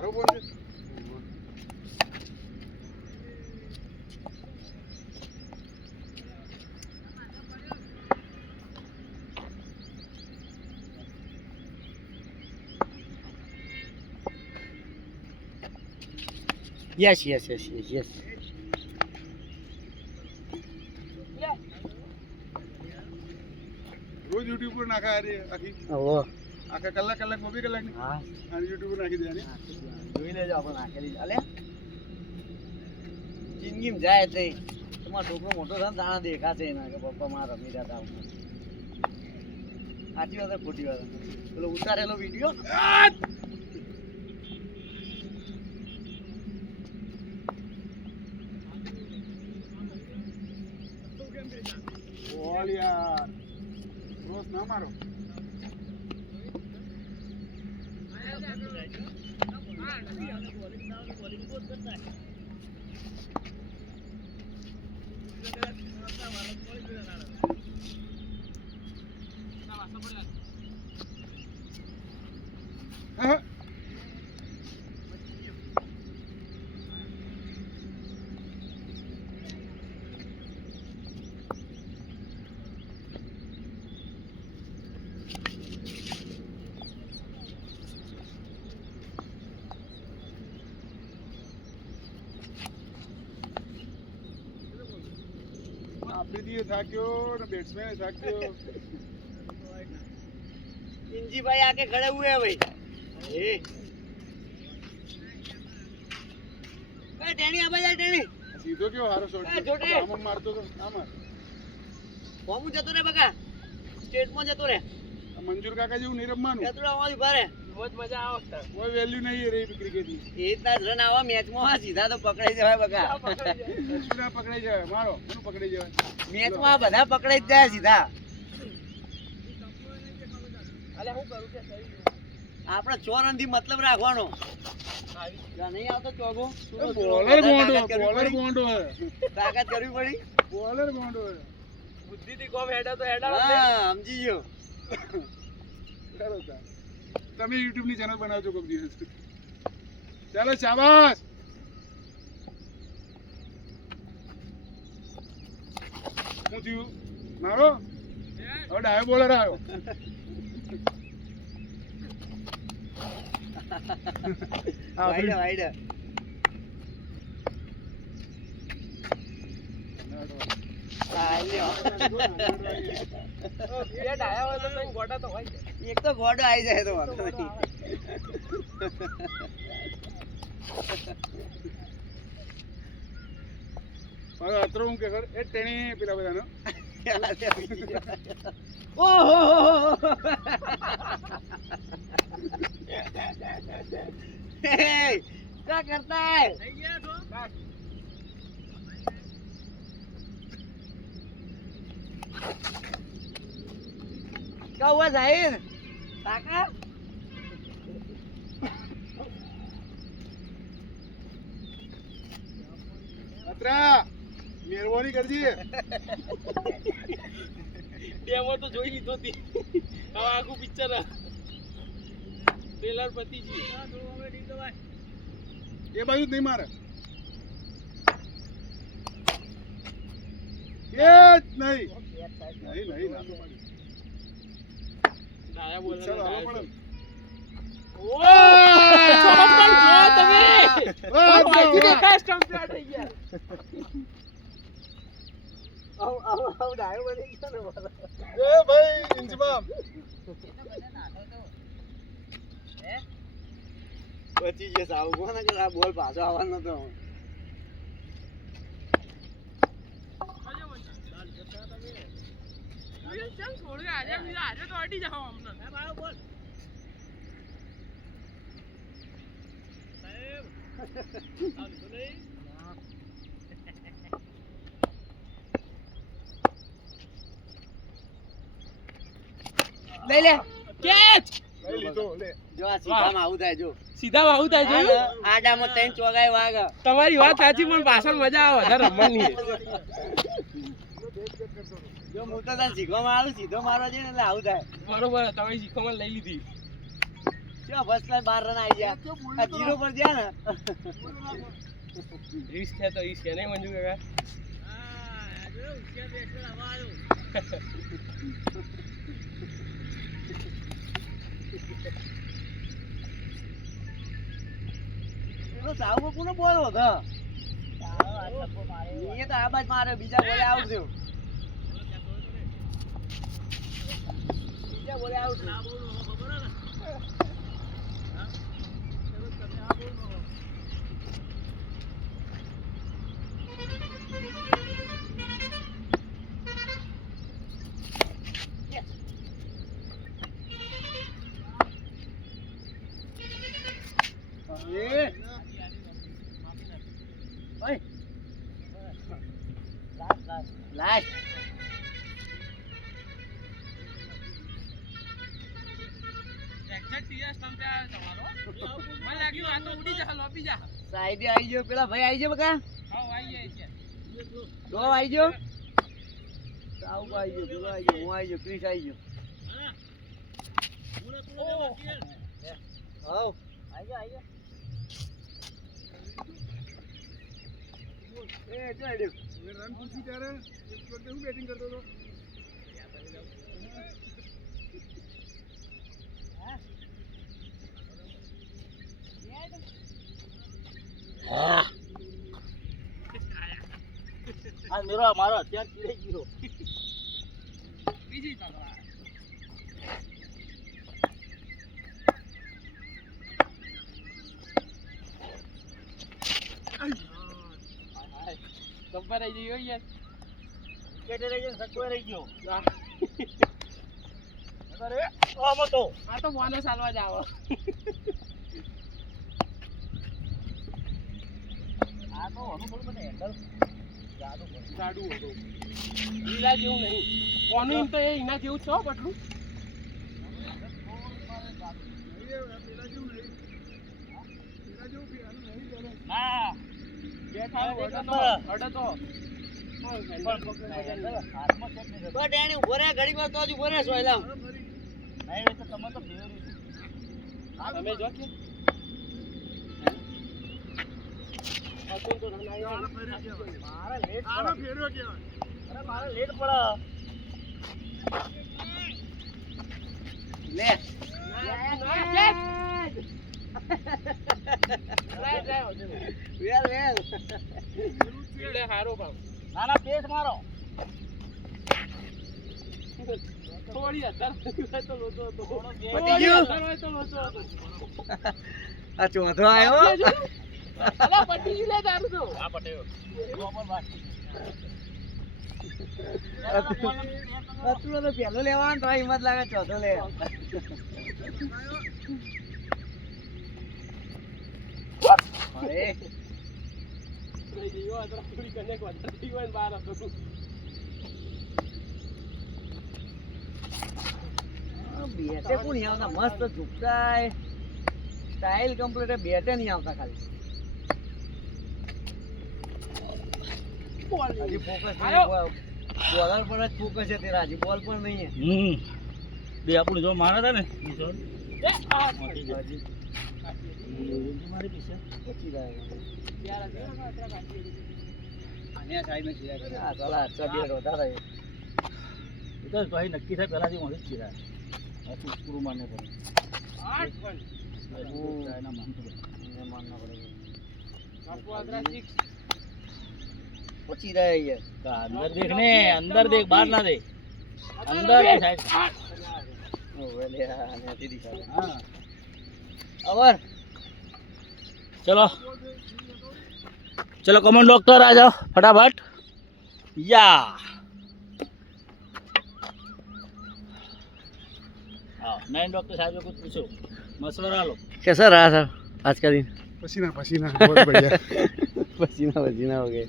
તારો ફોન છે યસ રોજ યુટ્યુબ પર નાખા અરે આખી ઓહો આખા કલાક મોબી કલાક ની હા અને યુટ્યુબ પર નાખી દેવાની જોઈ લેજો આપણે નાખેલી અલે જિંદગીમાં જાય તે તમારો છોકરો મોટો થાય ને તાણા દેખાશે એના કે પપ્પા મારા રમી રહ્યા હતા સાચી વાત ખોટી વાત પેલો ઉતારેલો વિડીયો બોલ યાર રોજ ના મારો આફ્રિદીએ થાક્યો ને બેટ્સમેન થાક્યો इंजी भाई आके खड़े हुए हैं भाई ए टेणी आ जा टेणी સીધો કેવો હારો શોટ એ જોટે. આમ મારતો તો આમ ફોર્મ જતો રે બકા સ્ટેટ માં જતો રે આ મંજૂર કાકા જેવું નહીં રમવાનું જતો રે આમાં ઉભા રે બહુ મજા આવે કોઈ વેલ્યુ નહીં રહી ક્રિકેટની એ રીતના જ રન આવા મેચ માં સીધા તો પકડાઈ જવાય બકા શું ના પકડાઈ જાય મારો કોનું પકડાઈ જાય મેચ માં બધા પકડાઈ જ જાય સીધા આપણે 4 રન થી મતલબ રાખવાનો નહીં આવતો ચોગો બોલર ગોંડો તાકાત કરવી પડી બોલર ગોંડો બુદ્ધિ થી કોમ હેડા તો હેડા હા સમજી ગયો તમે યુટ્યુબ ની ચેનલ બનાવજો કોક દિવસ ચાલો શાબાશ હું થયું મારો હવે ડાયો બોલર આવ્યો વાઈડ વાઈડ એક તો ગોડો આવી જાય તો વાંધો નહીં હવે અત્યારે હું કે કર એ ટેણી પેલા બધાનો ઓહો क्या करता है क्या हुआ जाहिर काका અત્રા મહેરબાની કરજે ડેમો તો જોઈ લીધો હતી હવે આખું પિક્ચર ટ્રેલર પતીજી એ બાજુ જ નહીં મારે એ જ નહીં નહીં ના તો પાડી. ડાયા બોલ ચાલો હાલો પડે એ ભાઈ ઇન્જમામ પછી જે સાવ કોને કે આ બોલ પાછો આવવાનો નતો લઈ લે કેચ લઈ લીધો લે જો આ સીધામાં આવું થાય જો સીધા આવું થાય છે આડામાં ત્રણ ચોગાય વાગ તમારી વાત સાચી પણ પાછળ મજા આવે વધારે રમવાની જો હું તો તને શીખવામાં આવું સીધો મારવા જઈએ ને એટલે આવું થાય બરોબર તમે શીખવામાં લઈ લીધી ક્યાં ફર્સ્ટ ક્લાસ 12 રન આવી ગયા આ જીરો પર ગયા ને વીસ છે તો વીસ છે નહીં મંજુ કાકા એનો સાવ કોનો બોલ હતો એ તો આ બાજ મારે બીજા બોલે આઉટ થયો બીજા બોલે આઉટ થયો લાસ્ટ સાઈડે આવી ગયો પેલા ભાઈ આવી ગયો બકા દો આવી ગયો સાવ આવી ગયો પેલો આવી ગયો હું આવી ગયો ક્રિશ આવી ગયો આવ આવી ગયો એ ચાલ્યો રન પૂછી ત્યારે એક વખતે હું બેટિંગ કરતો હતો આ મેરો મારો અત્યાર ચીરે ગયો બીજી પકડા કબ્બર આવી ગયો યાર કેટે રહી ગયો સચો રહી ગયો અરે ઓ મોટો આ તો મોને સાલવા જ આવો આ તો અનુભવ મને હેન્ડલ જાડું હતું લીલા જેવું નહીં કોનું એમ તો એ એના જેવું છો પટલું પેલા જેવું નહીં પેલા જેવું આનું નહીં ચાલે હા બેઠા અડે તો બટ એની ઉભો રહે ઘડી વાર તો જ ઉભો રહે સોયલા નહીં તો તમે તો ફેવરી તમે જો કે મારા લેટ આનો ફેરવ્યો કહેવાય અરે મારા લેટ પડે લે વેલ વેલ એટલે હારો ભાવ ના ના પેસ મારો થોડી હજાર હોય તો લોચો હતો પતી ગયું? હોય તો લોચો હતો આ ચોથો આવ્યો અલા પતી ગયું લે તારું તો આ પટેયો અતુલો તો પહેલો લેવાનો તો હિંમત લાગે ચોથો લે અરે જીવો આ થોડી કનેક વધારે થઈ હોય ને બહાર હતો બેટે કોણ નહીં આવતા મસ્ત ઝુકતાય સ્ટાઇલ કમ્પ્લીટ બેટે નહીં આવતા ખાલી હજી ફોકસ બોલર પર જ ફોકસ છે તેરા હજી બોલ પણ નહીં બે આપણું જો મારા હતા ને એ આ હજી મારી પીછે પછી યાર આ આને સાઈડ માં ચીરા આ ચાલા ચડી રોતા રહે એ તો ભાઈ નક્કી થાય પહેલાથી મને જ ચીરા આ કુકરું મારને પડે 8 પણ એના માનતો એને માનના પડે બાપુ આદરા 6 પછી રહે યાર अंदर देख ने अंदर देख बाहर ना दे अंदर की साइड ओ वेले आने ती दिखा हां और चलो चलो कॉमन डॉक्टर आ जाओ फटाफट या हाँ नए डॉक्टर साहब को कुछ पूछो मशवरा लो कैसा रहा सर आज का दिन पसीना पसीना बहुत बढ़िया पसीना पसीना हो गए